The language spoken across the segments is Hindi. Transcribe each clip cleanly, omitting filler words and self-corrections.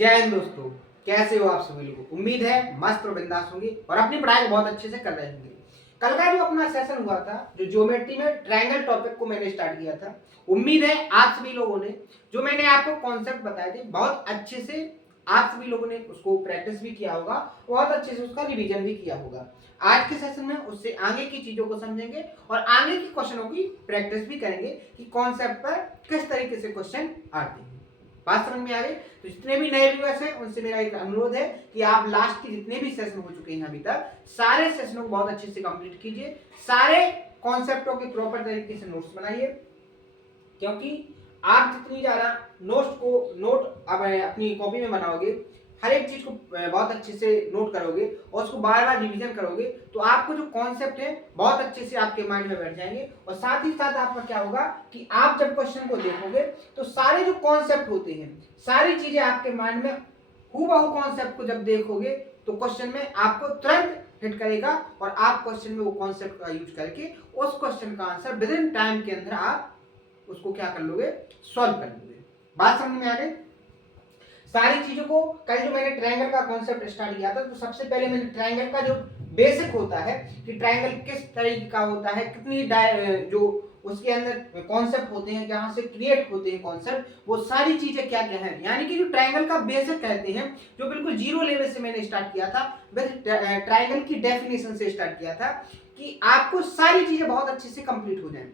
जय हिंद दोस्तों, कैसे हो आप सभी लोग। उम्मीद है मस्त और बिंदास होंगे और अपनी पढ़ाई बहुत अच्छे से कर रहे होंगे। कल का जो अपना सेशन हुआ था, जो ज्योमेट्री में ट्रायंगल टॉपिक को मैंने स्टार्ट किया था, उम्मीद है आप सभी लोगों ने जो मैंने आपको कॉन्सेप्ट बताए थे बहुत अच्छे से आप सभी लोगों ने उसको प्रैक्टिस भी किया होगा, बहुत अच्छे से उसका रिवीजन भी किया होगा। आज के सेशन में उससे आगे की चीजों को समझेंगे और आगे की क्वेश्चनों की प्रैक्टिस भी करेंगे कि कॉन्सेप्ट पर किस तरीके से क्वेश्चन आते हैं। बात समझ में आ गई? तो जितने भी नए व्यूअर्स हैं उनसे मेरा एक अनुरोध है कि आप लास्ट के जितने भी सेशन हो चुके हैं अभी तक, सारे सेशनों को बहुत अच्छे से कंप्लीट कीजिए, सारे कॉन्सेप्टों के प्रॉपर तरीके से नोट्स बनाइए, क्योंकि आप जितनी ज्यादा नोट अपनी कॉपी में बनाओगे, हर एक चीज को बहुत अच्छे से नोट करोगे और उसको बार बार रिवीजन करोगे, तो आपको जो कॉन्सेप्ट है बहुत अच्छे से आपके माइंड में बैठ जाएंगे। और साथ ही साथ आपका क्या होगा कि आप जब क्वेश्चन को देखोगे तो सारे जो कॉन्सेप्ट होते हैं, सारी चीजें आपके माइंड में हूबहू कॉन्सेप्ट को जब देखोगे तो क्वेश्चन में आपको तुरंत हिट करेगा और आप क्वेश्चन में वो कॉन्सेप्ट का यूज करके उस क्वेश्चन का आंसर विद इन टाइम के अंदर आप उसको क्या कर लोगे, सॉल्व कर लोगे। बात समझ में आ गई? सारी चीजों को कल जो मैंने ट्रायंगल का कॉन्सेप्ट स्टार्ट किया था, तो सबसे पहले मैंने ट्रायंगल का जो बेसिक होता है कि ट्रायंगल किस तरीके का होता है, कितनी जो उसके अंदर कॉन्सेप्ट होते हैं, जहां से क्रिएट होते हैं कॉन्सेप्ट, वो सारी चीजें क्या क्या है, यानी कि जो ट्रायंगल का बेसिक कहते हैं, जो बिल्कुल जीरो लेवल से मैंने स्टार्ट किया था, विद ट्रायंगल की डेफिनेशन से स्टार्ट किया था कि आपको सारी चीजें बहुत अच्छे से कंप्लीट हो जाए।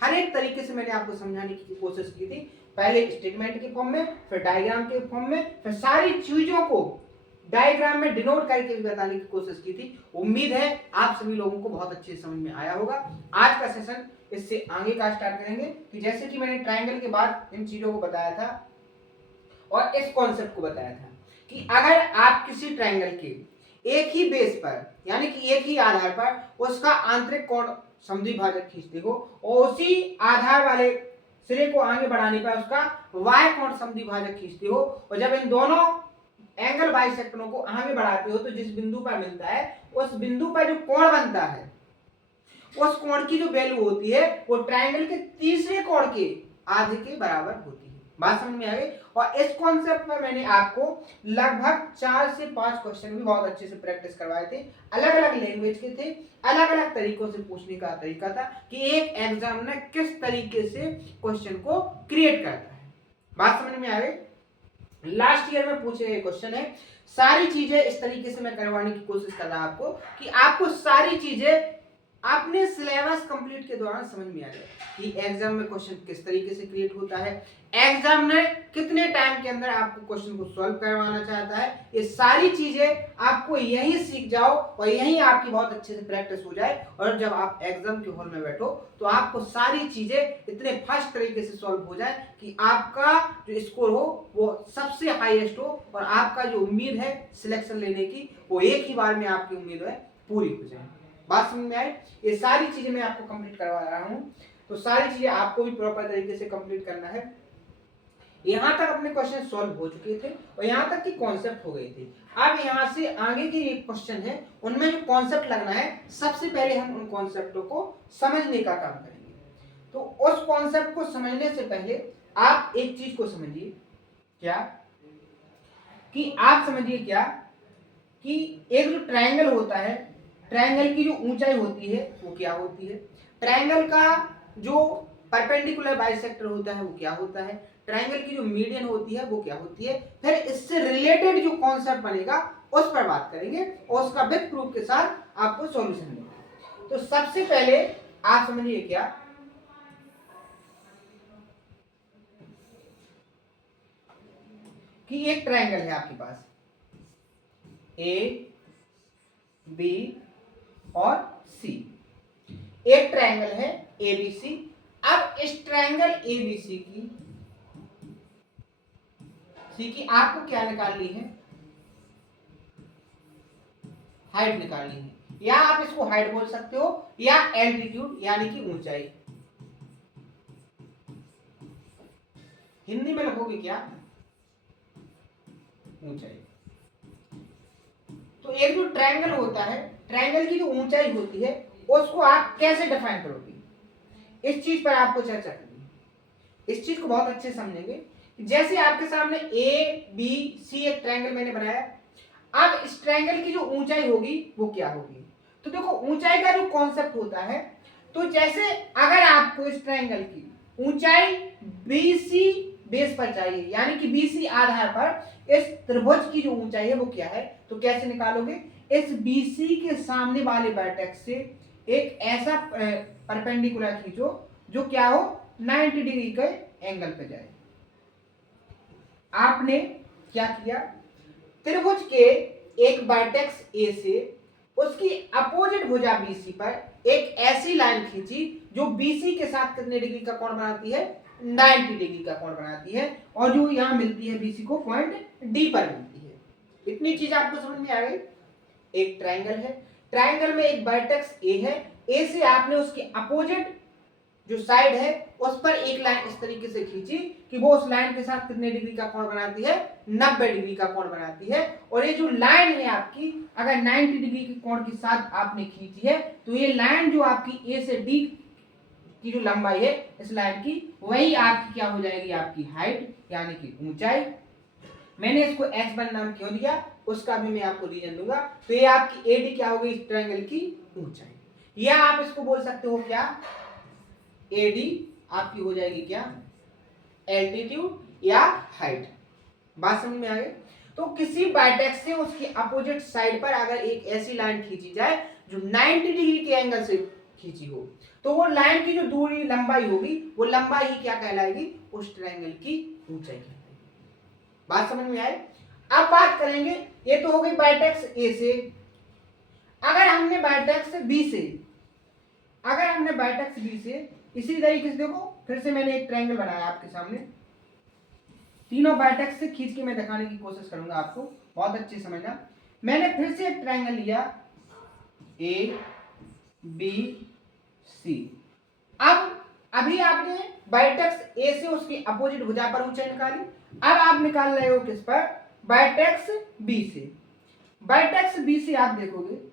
हर एक तरीके से मैंने आपको समझाने की कोशिश की थी, पहले स्टेटमेंट के फॉर्म में, फिर डायग्राम के फॉर्म में, फिर सारी चीजों को डायग्राम में डिनोट करके भी बताने की कोशिश की थी। उम्मीद है आप सभी लोगों को बहुत अच्छे से समझ में आया होगा। आज का सेशन इससे आगे का स्टार्ट करेंगे कि जैसे कि मैंने ट्रायंगल के बाद इन चीजों को बताया था और इस कॉन्सेप्ट को बताया था कि अगर आप किसी ट्रायंगल के एक ही बेस पर, यानी कि एक ही आधार पर उसका आंतरिक कोण समद्विभाजक खींचते हो और उसी आधार वाले सिरे को आगे बढ़ाने पर उसका y कोण समद्विभाजक खींचते हो और जब इन दोनों एंगल बाइसेक्टरों को आगे बढ़ाते हो तो जिस बिंदु पर मिलता है उस बिंदु पर जो कोण बनता है उस कोण की जो वैल्यू होती है वो ट्रायंगल के तीसरे कोण के आधे के बराबर होती है। बात समझ में आ गई? और इस कॉन्सेप्ट में मैंने आपको लगभग 4 से 5 क्वेश्चन भी बहुत अच्छे से प्रैक्टिस करवाए थे, अलग अलग लैंग्वेज के थे, अलग अलग तरीकों से पूछने का तरीका था कि एक एग्जामिनर किस तरीके से क्वेश्चन को क्रिएट करता है। बात समझ में आ गई? लास्ट ईयर में पूछे गए क्वेश्चन है, सारी चीजें इस तरीके से मैं करवाने की कोशिश कर रहा आपको कि आपको सारी चीजें आपने सिलेबस कंप्लीट के दौरान समझ में आ जाए कि एग्जाम में क्वेश्चन किस तरीके से क्रिएट होता है, एग्जाम में कितने टाइम के अंदर आपको क्वेश्चन को सॉल्व करवाना चाहता है। ये सारी चीजें आपको यहीं सीख जाओ और यहीं आपकी बहुत अच्छे से प्रैक्टिस हो जाए और जब आप एग्जाम के हॉल में बैठो तो आपको सारी चीजें इतने फास्ट तरीके से सॉल्व हो जाए कि आपका जो स्कोर हो वो सबसे हाईएस्ट हो और आपका जो उम्मीद है सिलेक्शन लेने की वो एक ही बार में आपकी उम्मीद है पूरी हो जाए। बात समझ में आई? ये सारी चीजें मैं आपको कंप्लीट करवा रहा हूं, तो सारी चीजें आपको भी प्रॉपर तरीके से कंप्लीट करना है। यहां तक अपने क्वेश्चन सॉल्व हो चुके थे और यहां तक की कॉन्सेप्ट हो गए थे। अब यहां से आगे के ये क्वेश्चन है, उनमें जो कॉन्सेप्ट लगना है, सबसे पहले हम उन कॉन्सेप्टों को समझने का काम करेंगे। तो उस कॉन्सेप्ट को समझने से पहले आप एक चीज को समझिए, क्या कि आप समझिए क्या कि एक जो ट्रायंगल होता है, ट्रायंगल की जो ऊंचाई होती है वो क्या होती है, ट्रायंगल का जो परपेंडिकुलर बाइसेक्टर होता है वो क्या होता है, ट्रायंगल की जो मीडियन होती है वो क्या होती है, फिर इससे रिलेटेड जो कॉन्सेप्ट बनेगा उस पर बात करेंगे और उसका विद प्रूफ के साथ आपको सॉल्यूशन मिलेगा। तो सबसे पहले आप समझिए क्या कि एक ट्रायंगल है आपके पास ए, बी और सी, एक ट्रायंगल है एबीसी। अब इस ट्रायंगल एबीसी की आपको क्या निकालनी है, हाइट निकालनी है, या आप इसको हाइट बोल सकते हो या एल्टीट्यूड यानी कि ऊंचाई। हिंदी में लिखोगे क्या, ऊंचाई। तो एक जो ट्रायंगल होता है, ट्रायंगल की जो ऊंचाई होती है उसको आप कैसे डिफाइन करोगे, इस चीज पर आपको चर्चा करनी है। इस चीज को बहुत अच्छे समझेंगे जैसे आपके सामने ए बी सी एक ट्रायंगल मैंने बनाया, अब इस ट्रायंगल की जो ऊंचाई होगी वो क्या होगी। तो देखो ऊंचाई का जो कॉन्सेप्ट होता है, तो जैसे अगर आपको इस ट्रायंगल की ऊंचाई BC बेस पर चाहिए, यानी कि BC आधार पर इस त्रिभुज की जो ऊंचाई है वो क्या है, तो कैसे निकालोगे, इस BC के सामने वाले वर्टेक्स से एक ऐसा परपेंडिकुलर खींचो जो क्या हो 90 डिग्री के एंगल पे जाए। आपने क्या किया, त्रिभुज के एक वर्टेक्स ए से उसकी अपोजिट भुजा BC पर एक ऐसी लाइन खींची जो BC के साथ कितने डिग्री का कोण बनाती है, 90 डिग्री का कोण बनाती है, और जो यहां मिलती है BC को पॉइंट D पर मिलती है। इतनी चीज आपको समझ में आ गई। एक ट्रायंगल है, ट्रायंगल में एक वर्टेक्स ए है, ए से आपने उसकी अपोजिट जो साइड है उस पर एक लाइन इस तरीके से खींची कि वो उस लाइन के साथ कितने डिग्री का कोण बनाती है, 90 डिग्री का कोण बनाती है। और ये जो लाइन है आपकी, अगर 90 डिग्री के कोण के साथ आपने खींची है, तो ये लाइन जो आपकी ए से डी की जो लंबाई है इस लाइन की, वही आपकी क्या हो जाएगी, आपकी हाइट यानी कि ऊंचाई। मैंने इसको H1 नाम क्यों दिया उसका भी मैं आपको रीजन दूंगा। तो ये आपकी AD क्या होगी, इस ट्रायंगल की ऊंचाई, या आप इसको बोल सकते हो क्या, AD आपकी हो जाएगी क्या, एल्टीट्यूड या हाइट। बात समझ में आ गई। तो किसी वर्टेक्स से उसकी अपोजिट साइड पर अगर एक ऐसी लाइन खींची जाए जो 90 डिग्री के एंगल से खींची हो, तो वो लाइन की जो दूरी लंबाई होगी वो लंबाई ही क्या कहलाएगी, उस ट्रायंगल की ऊंचाई कहलाएगी। बात समझ में आए। अब बात करेंगे, ये तो हो गई वर्टेक्स ए से। अगर हमने वर्टेक्स बी से, इसी तरीके से देखो, फिर से मैंने एक ट्रायंगल बनाया आपके सामने, तीनों वर्टेक्स से खींच के मैं दिखाने की कोशिश करूंगा, आपको बहुत अच्छे समझना। मैंने फिर से एक ट्रायंगल लिया ए बी सी। अब अभी आपने वर्टेक्स ए से उसकी अपोजिट भुजा पर ऊंचाई निकाली, अब आप निकाल रहे हो किस पर, वर्टेक्स बी से। वर्टेक्स बी से आप देखोगे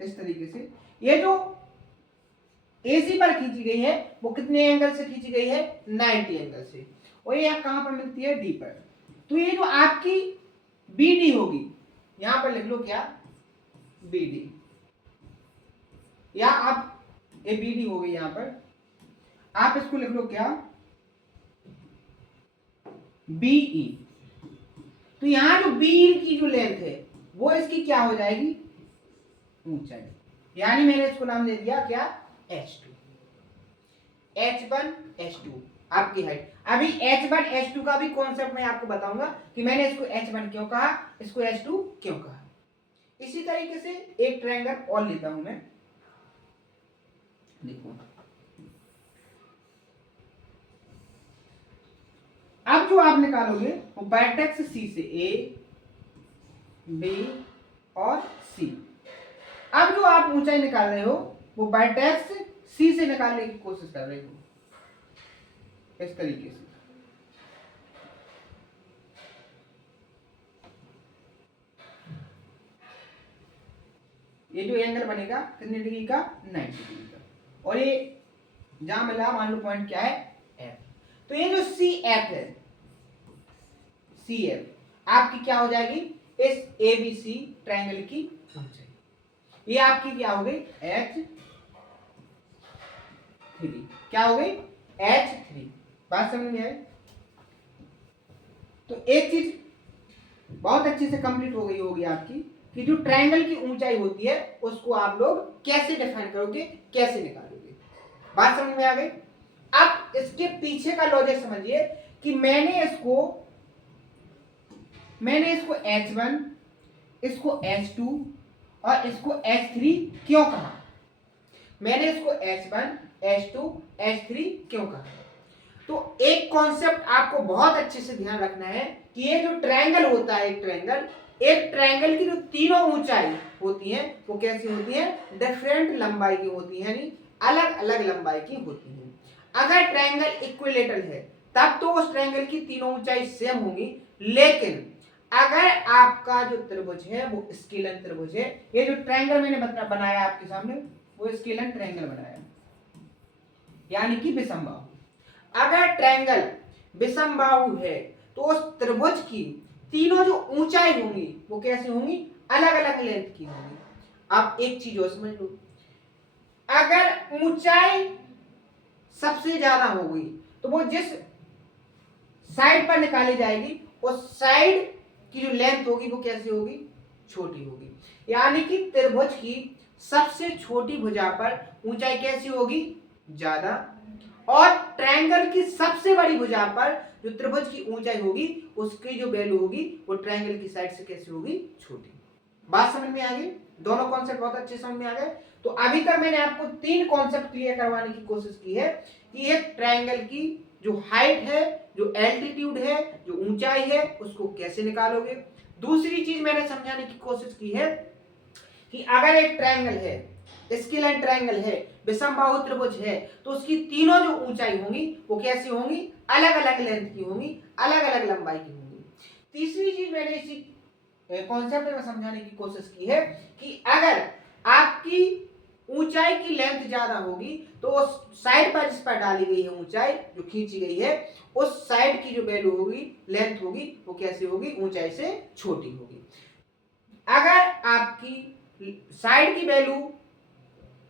इस तरीके से, ये जो AC पर खींची गई है वो कितने एंगल से खींची गई है, 90 एंगल से, और ये कहां पर मिलती है, D पर। तो ये जो आपकी BD होगी, यहां पर लिख लो क्या, BD, या आप ये BD हो गई, यहां पर आप इसको लिख लो क्या, BE। तो यहां जो BE की जो लेंथ है वो इसकी क्या हो जाएगी, ऊंचाई, यानी मैंने इसको नाम दे दिया क्या, H2, H1 H2 आपकी हाइट। अभी H1 H2 का भी कॉन्सेप्ट मैं आपको बताऊंगा कि मैंने इसको H1 क्यों कहा, इसको H2 क्यों कहा। इसी तरीके से एक ट्रायंगल और लेता हूं मैं, देखो अब जो आप निकालोगे वो वर्टेक्स C से, A B और C। अब जो आप ऊंचाई निकाल रहे हो वो वर्टेक्स C से निकालने की कोशिश कर रहे हो इस तरीके से। ये जो एंगल बनेगा कितने डिग्री का, 90 डिग्री का, और ये जहां मिला मान लो पॉइंट क्या है, F। तो ये जो CF है, CF आपकी क्या हो जाएगी, इस ABC ट्रायंगल की ऊंचाई, ये आपकी क्या हो गई, H3, क्या हो गई, H3। बात समझ में आई। तो एक चीज बहुत अच्छे से कंप्लीट हो गई होगी आपकी कि जो ट्रायंगल की ऊंचाई होती है उसको आप लोग कैसे डिफाइन करोगे, कैसे निकालोगे। बात समझ में आ गई। अब इसके पीछे का लॉजिक समझिए कि मैंने इसको H1, इसको H2 और इसको H3 क्यों कहा, मैंने इसको H1 H2 H3 क्यों कहा। तो एक कॉन्सेप्ट आपको बहुत अच्छे से ध्यान रखना है कि ये जो ट्रायंगल होता है, एक ट्रायंगल की जो तीनों ऊंचाई होती है वो कैसी होती है, डिफरेंट लंबाई की होती है, यानी अलग अलग लंबाई की होती है। अगर ट्रायंगल इक्विलेटरल है तब तो उस ट्रायंगल की तीनों ऊंचाई सेम होंगी, लेकिन अगर आपका जो त्रिभुज है वो स्केलन त्रिभुज है, ये जो ट्रायंगल मैंने बनाया आपके सामने वो स्केलन ट्रायंगल बनाया, यानी कि विषमबाहु। अगर ट्रायंगल विषमबाहु है तो उस त्रिभुज की तीनों जो ऊंचाई होंगी वो कैसी होंगी, अलग अलग लेंथ की होंगी। अब एक चीज और समझ लो, अगर ऊंचाई सबसे ज्यादा होगी तो वो जिस साइड पर निकाली जाएगी उस साइड की जो लेंथ होगी वो कैसी होगी, छोटी होगी। यानी कि त्रिभुज की सबसे छोटी भुजा पर ऊंचाई कैसी होगी, ज्यादा, और ट्रायंगल की सबसे बड़ी भुजा पर जो त्रिभुज की ऊंचाई होगी उसकी जो वैल्यू होगी वो ट्रायंगल की साइड से कैसी होगी, छोटी। बात समझ में आ गई, दोनों कॉन्सेप्ट बहुत अच्छे समझ में आ गए। तो अभी तक मैंने आपको तीन कॉन्सेप्ट क्लियर करवाने की कोशिश की है कि एक ट्रायंगल की जो हाइट है, जो एल्टीट्यूड है, जो ऊंचाई है, उसको कैसे निकालोगे। दूसरी चीज मैंने समझाने की कोशिश की है कि अगर एक ट्रायंगल है, स्केलन ट्रायंगल है, विषमबाहु त्रिभुज है, तो उसकी तीनों जो ऊंचाई होंगी वो कैसी होंगी, अलग अलग लेंथ की होंगी, अलग अलग लंबाई की होंगी। तीसरी चीज मैंने इसी कॉन्सेप्ट में समझाने की कोशिश की है कि अगर आपकी ऊंचाई की लेंथ ज्यादा होगी तो उस साइड पर जिस पर डाली गई है ऊंचाई जो खींची गई है उस साइड की जो वैल्यू होगी, लेंथ होगी, वो कैसी होगी, ऊंचाई से छोटी होगी। अगर आपकी साइड की वैल्यू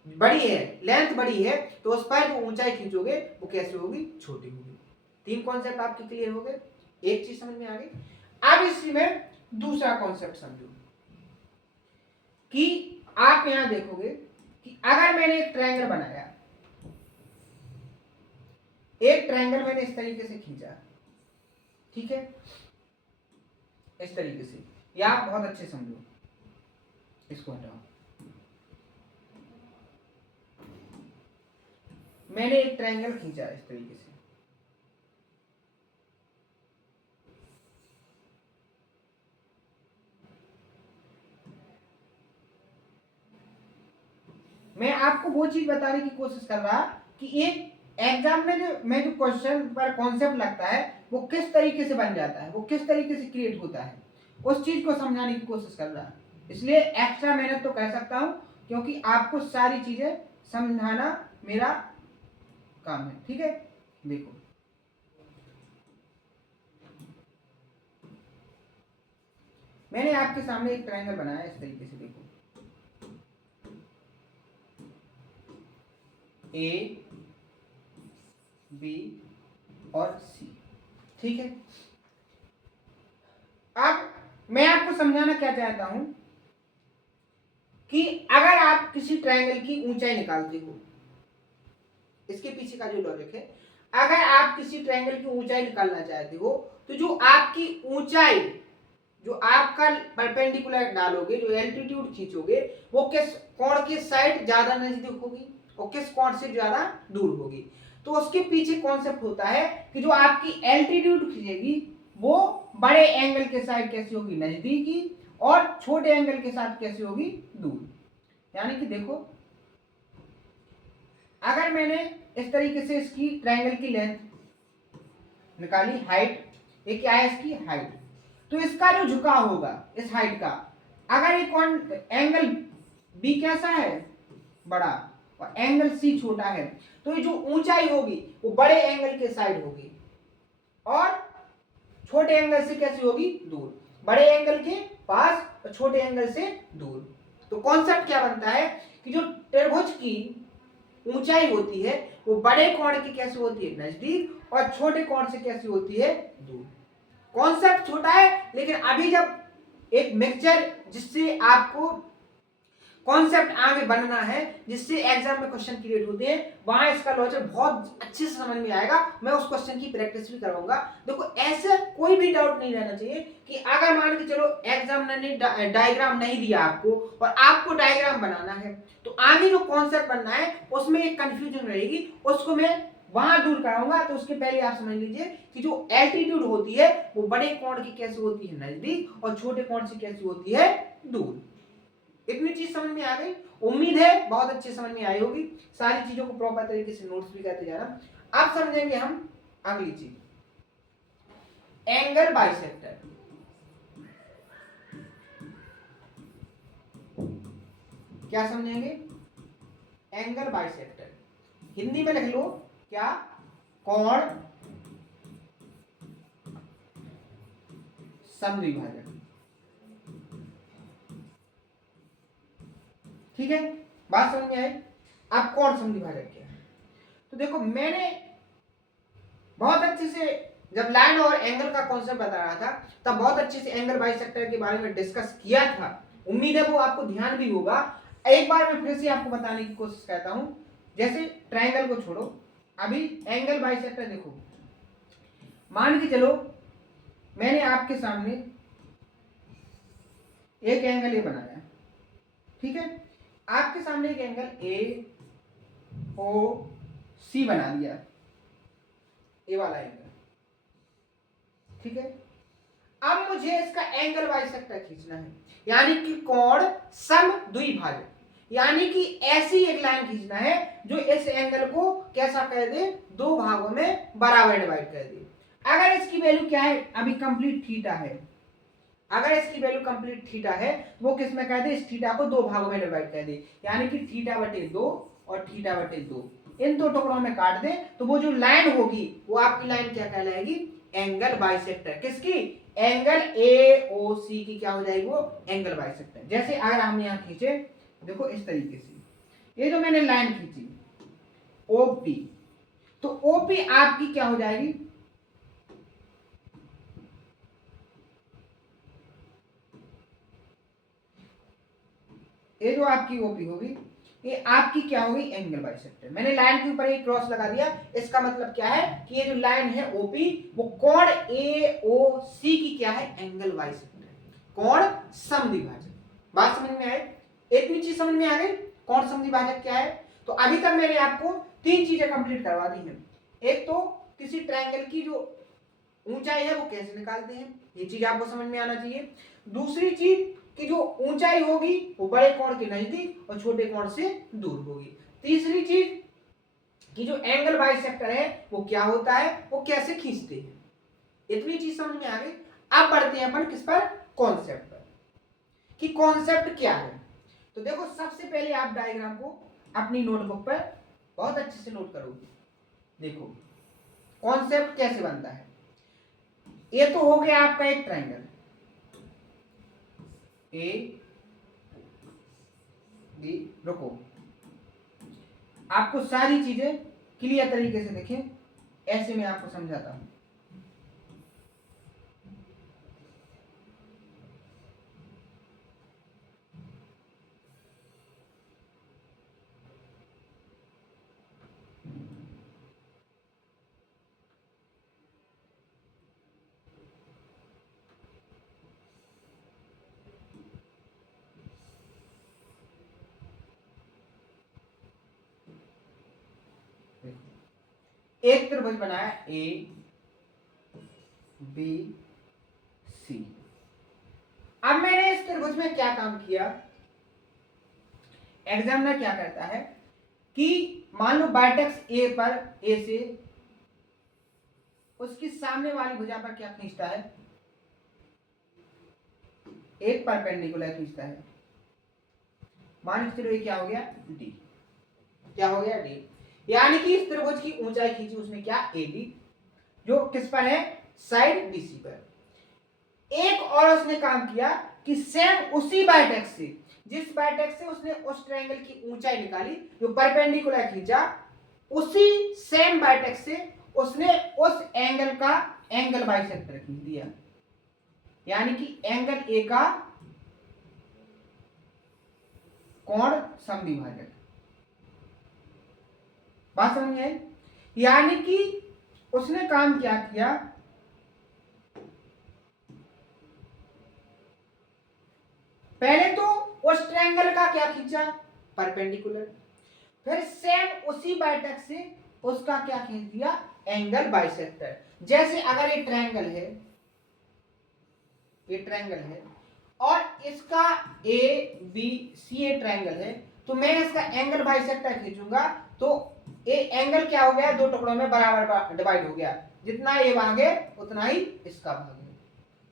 बड़ी है, लेंथ बड़ी है, तो उस पर जो ऊंचाई खींचोगे वो कैसी होगी, छोटी होगी। तीन कॉन्सेप्ट आपके क्लियर हो गए, एक चीज समझ में आ गई। अब इसी में दूसरा कॉन्सेप्ट समझो कि आप यहां देखोगे कि अगर मैंने एक ट्रायंगल बनाया, एक ट्रायंगल मैंने इस तरीके से खींचा, ठीक है, इस तरीके से, या आप बहुत अच्छे समझो, इसको हटाओ, मैंने एक ट्रायंगल खींचा इस तरीके से, मैं आपको वो चीज बताने की कोशिश कर रहा कि एक एग्जाम में जो क्वेश्चन पर कॉन्सेप्ट लगता है वो किस तरीके से बन जाता है, वो किस तरीके से क्रिएट होता है, उस चीज को समझाने की कोशिश कर रहा। इसलिए एक्स्ट्रा मेहनत तो कह सकता हूं क्योंकि आपको सारी चीजें समझाना मेरा काम है, ठीक है। देखो मैंने आपके सामने एक ट्रायंगल बनाया इस तरीके से, देखो ए बी और सी, ठीक है। अब मैं आपको समझाना क्या चाहता हूं कि अगर आप किसी ट्रायंगल की ऊंचाई निकालते हो, इसके पीछे का जो लॉजिक है, अगर आप किसी ट्रायंगल की ऊंचाई निकालना चाहते हो तो जो आपकी ऊंचाई, जो आपका परपेंडिकुलर डालोगे, जो एल्टीट्यूड खींचोगे, वो किस कोण के साइड ज्यादा नजदीक होगी और किस कोण से ज्यादा दूर होगी। तो उसके पीछे कॉन्सेप्ट होता है कि जो आपकी एल्टीट्यूड खींचेगी वो बड़े एंगल के साइड कैसी होगी, नजदीकी, और छोटे एंगल के साथ कैसी होगी, दूर। यानी कि देखो अगर मैंने इस तरीके से इसकी ट्रायंगल की लेंथ निकाली, हाइट, ये क्या है इसकी हाइट, तो इसका जो झुकाव होगा इस हाइट का, अगर ये कौन एंगल बी कैसा है, बड़ा, और एंगल सी छोटा है, तो ये जो ऊंचाई होगी वो बड़े एंगल के साइड होगी और छोटे एंगल से कैसी होगी, दूर, बड़े एंगल के पास और छोटे एंगल से दूर। तो कॉन्सेप्ट क्या बनता है कि जो त्रिभुज की ऊंचाई होती है वो बड़े कोण की कैसी होती है, नजदीक, और छोटे कोण से कैसी होती है, दूर। कॉन्सेप्ट छोटा है लेकिन अभी जब एक मिक्सचर जिससे आपको कॉन्सेप्ट आगे बनना है, जिससे एग्जाम में क्वेश्चन क्रिएट होते हैं, वहां इसका लॉजिक बहुत अच्छे से समझ में आएगा। मैं उस क्वेश्चन की प्रैक्टिस भी करवाऊंगा। देखो ऐसे कोई भी डाउट नहीं रहना चाहिए कि अगर मान के चलो एग्जामिनर ने डायग्राम नहीं दिया आपको और आपको डायग्राम बनाना है, तो आगे जो कॉन्सेप्ट बनना है उसमें एक कंफ्यूजन रहेगी, उसको मैं वहां दूर कराऊंगा। तो उसके पहले आप समझ लीजिए कि जो एल्टीट्यूड होती है वो बड़े कोण की कैसे होती है, नजदीक, और छोटे कोण से कैसी होती है, दूर। इतनी चीज समझ में आ गई, उम्मीद है बहुत अच्छे समझ में आई होगी। सारी चीजों को प्रॉपर तरीके से नोट्स भी करते जाना। अब समझेंगे हम अगली चीज, एंगल बाइसेक्टर। क्या समझेंगे? Angle bisector. हिंदी में लिख लो क्या? कोण समद्विभाजक। ठीक है, बात समझ में आई? अब कोण समद्विभाजक क्या है? तो देखो मैंने बहुत अच्छे से जब लाइन और एंगल का कॉन्सेप्ट बता रहा था तब बहुत अच्छे से एंगल बाइसेक्टर के बारे में डिस्कस किया था। उम्मीद है वो आपको ध्यान भी होगा। एक बार मैं फिर से आपको बताने की कोशिश करता हूं। जैसे ट्रायंगल को छोड़ो, अभी एंगल बाइसेक्टर देखो। मान के चलो मैंने आपके सामने एक एंगल ए बनाया, ठीक है? आपके सामने एक एंगल ए ओ सी बना दिया, ए वाला एंगल, ठीक है? अब मुझे इसका एंगल बाइसेक्टर खींचना है, यानी कि कोण समद्विभाजक, यानी कि ऐसी एक लाइन खींचना है जो इस एंगल को कैसा कर दे, दो भागों में बराबर डिवाइड कर दे। अगर इसकी वैल्यू क्या है? अभी कंप्लीट थीटा है। अगर इसकी वैल्यू कंप्लीट थीटा है तो वो किस में कर दे? इस थीटा को दो भागों में डिवाइड कर दे, यानी कि थीटा बटे 2 और थीटा बटे 2, इन दो टुकड़ों में काट दे तो वो जो लाइन होगी वो आपकी लाइन क्या कहलाएगी? Angle bisector. किसकी? एंगल AOC की क्या हो जाएगी? वो एंगल बाइसेक्टर। जैसे अगर हम यहाँ खींचे, देखो इस तरीके से ये जो मैंने लाइन खींची OP, तो OP आपकी क्या हो जाएगी? ये जो आपकी ओपी होगी ये आपकी क्या होगी? Angle bisector. मैंने लाइन के ऊपर एक क्रॉस लगा दिया, इसका मतलब क्या है कि ये जो लाइन है ओपी वो कोण AOC की क्या है? एंगल बाइसेक्टर, कोण समद्विभाजक। बात समझ में आई? एक भी चीज समझ में आ गई कोण समद्विभाजक क्या है? तो अभी तक मैंने आपको तीन चीजें कंप्लीट करवा दी हैं। एक तो किसी ट्रायंगल की जो ऊंचाई है वो कैसे निकालते हैं, ये चीज आपको समझ में आना चाहिए। दूसरी चीज कि जो ऊंचाई होगी वो बड़े कोण के नजदीक और छोटे कोण से दूर होगी। तीसरी चीज कि जो एंगल बाइसेक्टर है वो क्या होता है, वो कैसे खींचते हैं। इतनी चीज समझ में आ गई। अब बढ़ते हैं अपन किस पर? कॉन्सेप्ट पर, कि कॉन्सेप्ट क्या है। तो देखो सबसे पहले आप डायग्राम को अपनी नोटबुक पर बहुत अच्छे से नोट करोगे। देखो कॉन्सेप्ट कैसे बनता है। ये तो हो गया आपका एक ट्रायंगल ए बी। रुको, आपको सारी चीजें क्लियर तरीके से देखें, ऐसे मैं आपको समझाता हूं। एक त्रिभुज बनाया ए बी सी। अब मैंने इस त्रिभुज में क्या काम किया? एग्जामिनर क्या करता है कि मान लो वर्टेक्स ए पर, ए से उसकी सामने वाली भुजा पर क्या खींचता है? एक परपेंडिकुलर खींचता है। मान के चलो ये क्या हो गया? डी। क्या हो गया? डी। यानी कि इस त्रिभुज की ऊंचाई खींची उसने क्या? AB, जो किस पर है? साइड BC पर। एक और उसने काम किया कि सेम उसी वर्टेक्स से, जिस वर्टेक्स से उसने उस ट्रायंगल की ऊंचाई निकाली, जो परपेंडिकुलर खींचा, उसी सेम वर्टेक्स से उसने उस एंगल का एंगल बाइसेक्टर खींच दिया, यानी कि एंगल ए का कोण समद्विभाजक। बात समझ में आई? यानी कि उसने काम क्या किया? पहले तो उस ट्रायंगल का क्या खींचा? परपेंडिकुलर। फिर सेम उसी वर्टेक्स से उसका क्या खींच दिया? Angle bisector. जैसे अगर ये ट्रायंगल है, ये ट्रायंगल है और इसका ABC ये ट्रायंगल है, तो मैं इसका एंगल बाइसेक्टर खींचूंगा तो ये एंगल क्या हो गया? दो टुकड़ों में बराबर डिवाइड हो गया, जितना ये भाग है उतना ही इसका भाग है।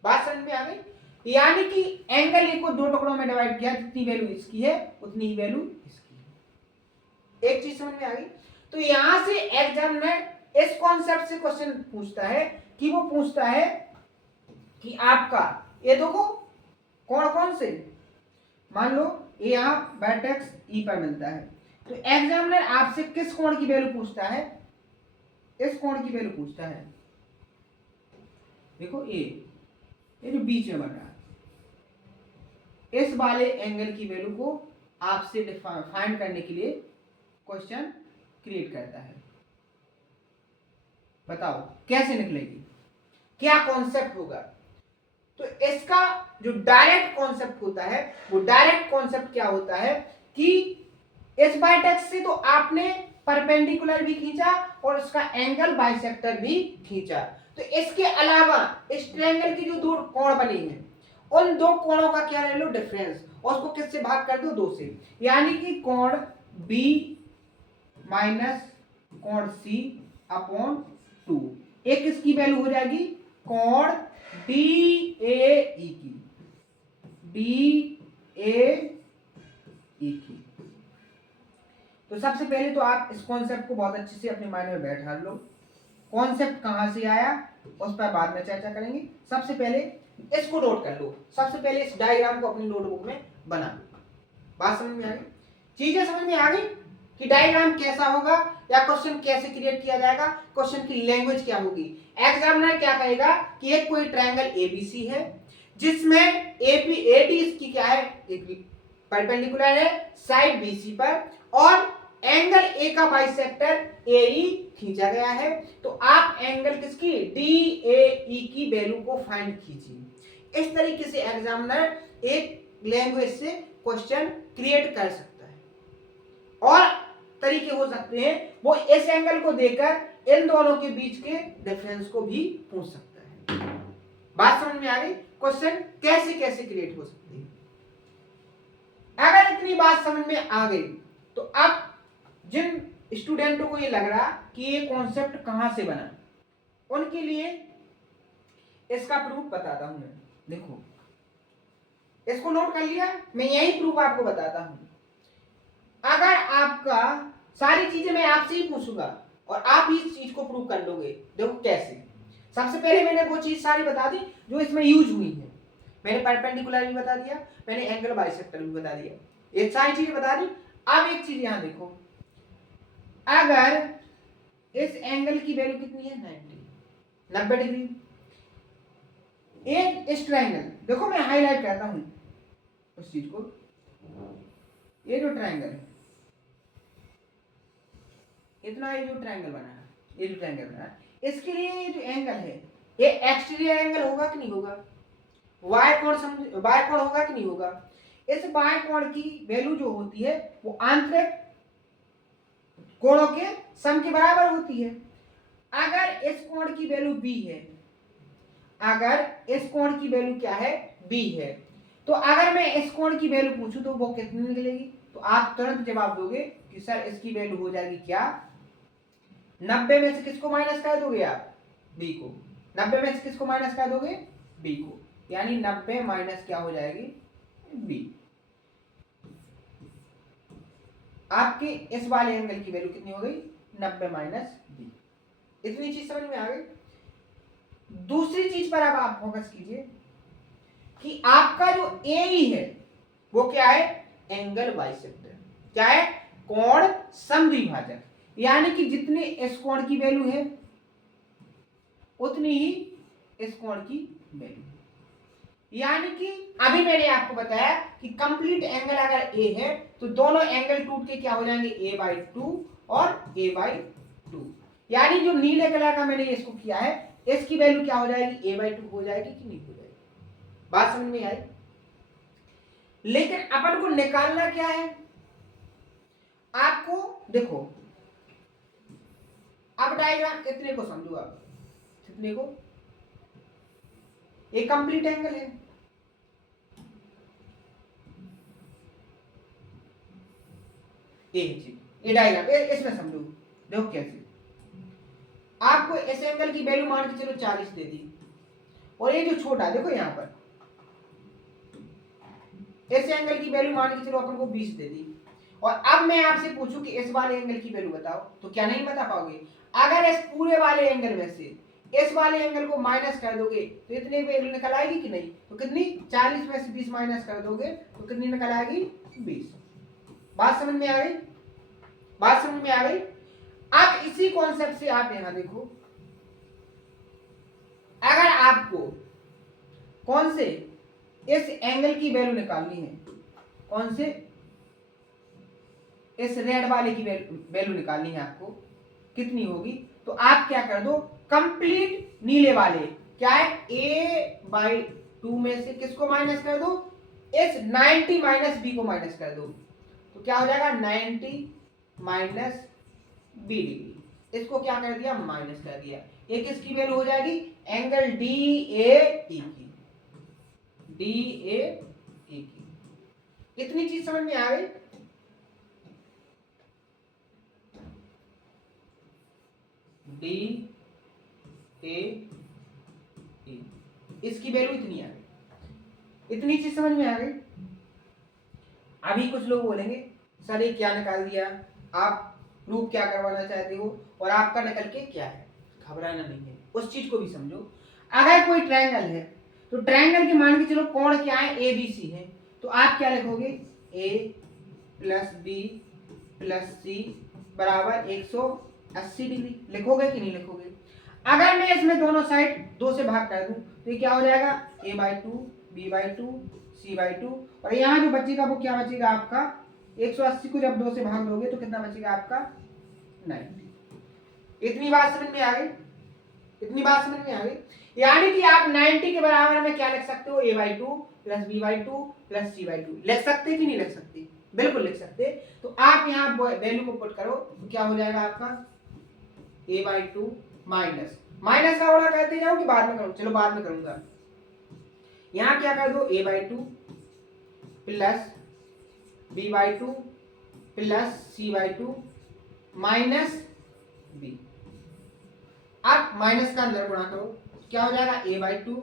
बात समझ में आ गई? यानी कि एंगल ए को दो टुकड़ों में डिवाइड किया, जितनी वैल्यू इसकी है उतनी ही वैल्यू इसकी है। एक चीज समझ में आ गई। तो यहां से एग्जामिनर इस कॉन्सेप्ट से क्वेश्चन पूछता है कि वो पूछता है कि आपका ये देखो कौन कौन से, मान लो ये यहां वर्टेक्स ई पर मिलता है, तो एग्जामिनर आपसे किस कोण की वैल्यू पूछता है, इस कोण की वैल्यू पूछता है। देखो ये जो बीच में बन रहा है, इस वाले एंगल की वैल्यू को आपसे फाइंड करने के लिए क्वेश्चन क्रिएट करता है। बताओ कैसे निकलेगी, क्या कॉन्सेप्ट होगा। तो इसका जो डायरेक्ट कॉन्सेप्ट होता है, वो डायरेक्ट कॉन्सेप्ट क्या होता है कि इस वर्टेक्स से तो आपने परपेंडिकुलर भी खींचा और उसका एंगल बाइसेक्टर भी खींचा, तो इसके अलावा इस ट्रायंगल की जो दो कोण बनी हैं, उन दो कोणों का क्या ले लो डिफरेंस, और उसको किससे भाग कर दो, 2 से, यानी कि कोण B माइनस कोण C अपॉन 2, एक इसकी वैल्यू हो जाएगी कोण DAE की, DAE की। तो सबसे पहले तो आप इस कॉन्सेप्ट को बहुत अच्छे से अपने माइंड में बैठा लो, कॉन्सेप्ट कहां से आया उस पर बाद में चर्चा करेंगे। सबसे पहले इसको नोट कर लो, सबसे पहले इस डायग्राम को अपनी नोटबुक में बना लो। बात समझ में आ गई, चीजें समझ में आ गई कि डायग्राम कैसा होगा या क्वेश्चन कैसे क्रिएट किया जाएगा, क्वेश्चन की लैंग्वेज क्या होगी। एग्जामिनर क्या कहेगा कि एक कोई ट्रायंगल एबीसी है जिसमें एडी इसकी क्या है, परपेंडिकुलर है साइड बीसी पर, और एंगल ए का बाइसेक्टर एई खींचा गया है। तो आप एंगल किसकी, DAE की वैल्यू को फाइंड कीजिए। इस तरीके से एग्जामिनर एक लैंग्वेज से क्वेश्चन क्रिएट कर सकता है। और तरीके हो सकते हैं, वो इस एंगल को देकर इन दोनों के बीच के डिफरेंस को भी पूछ सकता है। बात समझ में आ गई, क्वेश्चन कैसे कैसे क्रिएट हो सकते हैं। अगर इतनी बात समझ में आ गई तो अब जिन स्टूडेंटों को ये लग रहा कि ये कॉन्सेप्ट कहां से बना, उनके लिए इसका प्रूफ बताता हूं मैं। देखो इसको नोट कर लिया, मैं यही प्रूफ आपको बताता हूं। अगर आपका सारी चीजें मैं आपसे ही पूछूंगा और आप इस चीज को प्रूव कर लोगे। देखो कैसे, सबसे पहले मैंने वो चीज सारी बता दी जो इसमें यूज हुई है। मैंने परपेंडिकुलर भी बता दिया, मैंने एंगल बाइसेक्टर भी बता दिया, ये सारी चीजें बता दी। अब एक चीज यहां देखो, अगर इस एंगल की वैल्यू कितनी है 90 डिग्री, एक इस ट्रायंगल, देखो मैं हाईलाइट करता हूं उस चीज को, ये जो ट्रायंगल है इतना, ये जो ट्रायंगल बना है, ये जो ट्रायंगल बना है, इसके लिए ये जो एंगल है ये एक्सटीरियर एंगल होगा कि नहीं होगा, वाय कोण होगा कि नहीं होगा। इस वाय कोण की वैल्यू जो होती है वो आंतरिक कोणों के सम के बराबर होती है। अगर इस कोण की वैल्यू b है, अगर इस कोण की वैल्यू क्या है, b है, तो अगर मैं इस कोण की वैल्यू पूछूं तो वो कितनी निकलेगी, तो आप तुरंत जवाब दोगे कि सर इसकी वैल्यू हो जाएगी क्या, 90 में से किसको माइनस कर दोगे आप, b को, 90 में से किसको माइनस कर दोगे, b को, यानी 90 माइनस क्या हो जाएगी, b। आपके इस वाले एंगल की वैल्यू कितनी हो गई, 90 माइनस b। इतनी चीज समझ में आ गई। दूसरी चीज पर अब आप फोकस कीजिए कि आपका जो AE है वो क्या है, एंगल बाइसेक्टर, क्या है, कोण समद्विभाजक, यानी कि जितने इस कोण की वैल्यू है उतनी ही इस कोण की वैल्यू, यानी कि अभी मैंने आपको बताया कि कंप्लीट एंगल अगर A है तो दोनों एंगल टूट के क्या हो जाएंगे, A/2 और A/2, यानी जो नीले कलर का मैंने इसको किया है इसकी वैल्यू क्या हो जाएगी, A/2 हो जाएगी कि नहीं हो जाएगी। बात समझ में आई। लेकिन अपन को निकालना क्या है, आपको देखो अब डायग्राम इतने को समझो, आप कितने को, एक कंप्लीट एंगल है, ये डायग्राम इसमें समझो। देखो कैसे, आपको इस एंगल की वैल्यू मान के चलो 40 दे दी, और ये जो छोटा देखो यहां पर इस एंगल की वैल्यू मान के चलो अपन को 20 दे दी, और अब मैं आपसे पूछूं कि इस वाले एंगल की वैल्यू बताओ, तो क्या नहीं बता पाओगे? अगर इस पूरे वाले एंगल में से इस वाले एंगल को माइनस कर दोगे तो इतनी वैल्यू निकल आएगी कि नहीं? तो कितनी? 40 में से 20 माइनस कर दोगे तो कितनी निकल आएगी? 20। बात समझ में आ गई? बात समझ में आ गई? अब इसी कॉन्सेप्ट से आप यहां देखो, अगर आपको कौन से इस एंगल की वैल्यू निकालनी है, कौन से इस रेड वाले की वैल्यू निकालनी है आपको, कितनी होगी? तो आप क्या कर दो, कंप्लीट नीले वाले क्या है a/2 में से किसको माइनस कर दो? इस 90 माइनस बी को माइनस कर दो, तो क्या हो जाएगा? 90 माइनस बी डिग्री। इसको क्या कर दिया? माइनस कर दिया। ये किसकी वैल्यू हो जाएगी? एंगल DAE की, DAE की। इतनी चीज समझ में आ गई? DAE, इसकी वैल्यू इतनी आ गई। इतनी चीज समझ में आ गई? अभी कुछ लोग बोलेंगे सर ये क्या निकाल दिया, आप प्रूफ क्या करवाना चाहते हो और आपका निकल के क्या है? घबराना नहीं है, उस चीज को भी समझो। अगर कोई ट्रायंगल है तो ट्रायंगल के मान के चलो कोण क्या है? ABC है, तो आप क्या लिखोगे? A plus B plus C बराबर 180 डिग्री। लिखोगे कि नहीं लिखोगे? अगर मैं इसमें दोनों साइड 2 से भाग कर दूं तो ये क्या हो जाएगा? A/2 B/2 C/2, और यहाँ जो बचेगा वो क्या बचेगा आपका? 180 को जब 2 से भाग दोगे तो कितना बचेगा आपका? 90। इतनी बात समझ में आ गई? इतनी बात समझ में आ गई? यानी कि आप 90 के बराबर में क्या लिख सकते हो? A/2 plus B/2 plus C/2 लिख सकते कि नहीं लिख सकते? बिल्कुल लिख सकते। तो आप यहाँ वैल्यू को पुट करो तो क्या हो जाएगा आपका? A/2 माइनस, माइनस का बड़ा कहते जाओ कि बाद में करूं? चलो बाद में करूंगा। यहां क्या कर दो? A/2 plus B/2 plus C/2 minus B। आप माइनस का अंदर गुणा करो, क्या हो जाएगा? A/2